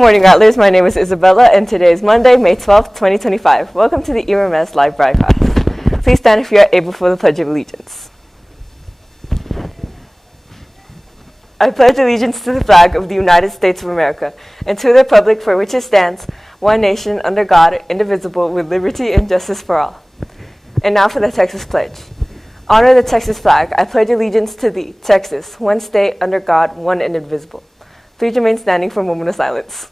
morning, Rattlers. My name is Isabella, and today is Monday, May 12th, 2025. Welcome to the ERMS live broadcast. Please stand if you are able for the Pledge of Allegiance. I pledge allegiance to the flag of the United States of America and to the republic for which it stands, one nation, under God, indivisible, with liberty and justice for all. And now for the Texas Pledge. Honor the Texas flag. I pledge allegiance to thee, Texas, one state, under God, one and indivisible. Please remain standing for a moment of silence.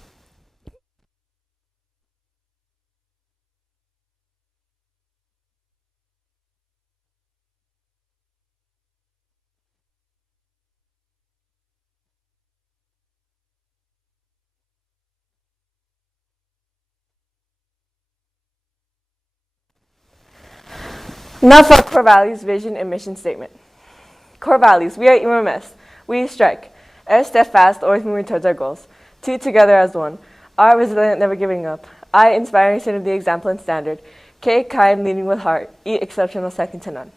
Now for Core Values, Vision, and Mission Statement. Core Values. We are ERMS. We strike. S, steadfast, always moving towards our goals. T, together as one. R, resilient, never giving up. I, inspiring, setting the example and standard. K, kind, leading with heart. E, exceptional, second to none.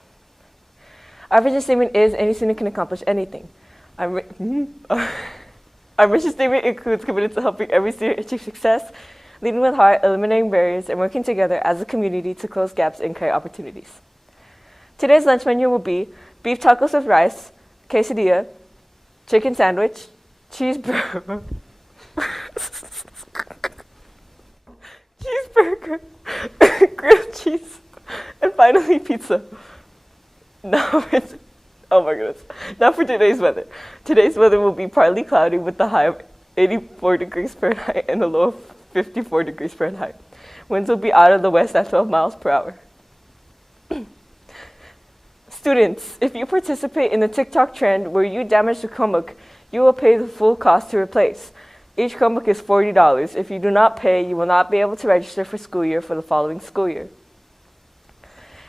Our vision statement is any student can accomplish anything. Our mission statement includes committed to helping every student achieve success, leading with heart, eliminating barriers, and working together as a community to close gaps and create opportunities. Today's lunch menu will be beef tacos with rice, quesadilla, chicken sandwich, cheeseburger, grilled cheese, and finally pizza. Oh my goodness. Now for today's weather. Today's weather will be partly cloudy with a high of 84 degrees Fahrenheit and a low of 54 degrees Fahrenheit. Winds will be out of the west at 12 miles per hour. Students, if you participate in the TikTok trend where you damage the Chromebook, you will pay the full cost to replace. Each Chromebook is $40. If you do not pay, you will not be able to register for school year for the following school year.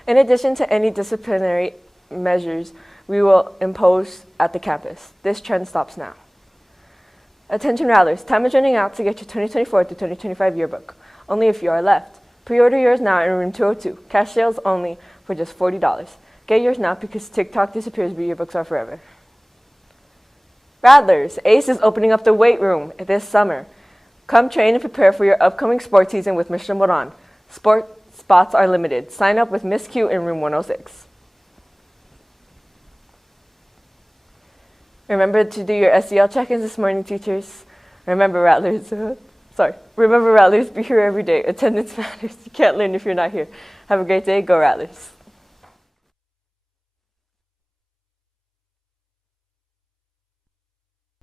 In addition to any disciplinary measures we will impose at the campus, this trend stops now. Attention Rattlers, time is running out to get your 2024 to 2025 yearbook. Only a few are left. Pre-order yours now in room 202. Cash sales only for just $40. Get yours now because TikTok disappears, but yearbooks are forever. Rattlers, ACE is opening up the weight room this summer. Come train and prepare for your upcoming sports season with Mr. Moran. Sport spots are limited. Sign up with Miss Q in room 106. Remember to do your SEL check-ins this morning, teachers. Remember, Rattlers, be here every day. Attendance matters. You can't learn if you're not here. Have a great day. Go Rattlers.